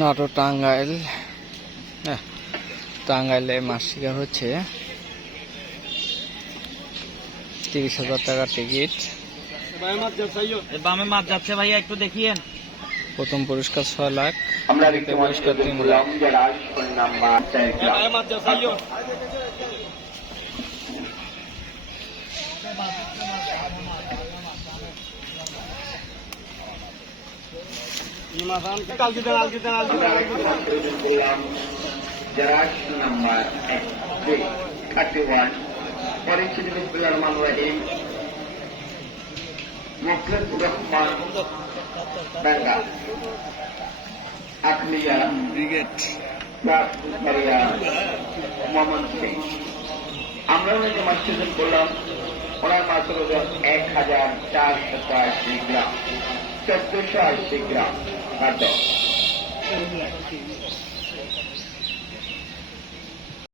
নাটোর টাঙ্গাইল। হ্যাঁ, টাঙ্গাইলে মাছ শিকার হচ্ছে তিরিশ হাজার টাকার টিকিট। বামে মাছ যাচ্ছে ভাইয়া একটু দেখিয়েন। প্রথম পুরস্কার ছয় লাখ। আমরা পুরস্কার তিন লাখ। দুই থার্টি ওয়ান পরিচিত বিসমিল্লাহির রহমানির রহিম মুখলেস রহমান বাঙ্গা আখলিয়া ব্রিগেড মোহাম্মদ সিং আমরা ওনাকে মাছ করলাম ওনার হল এক হাজার চারশো আশি গ্রাম Questa speciale si chiama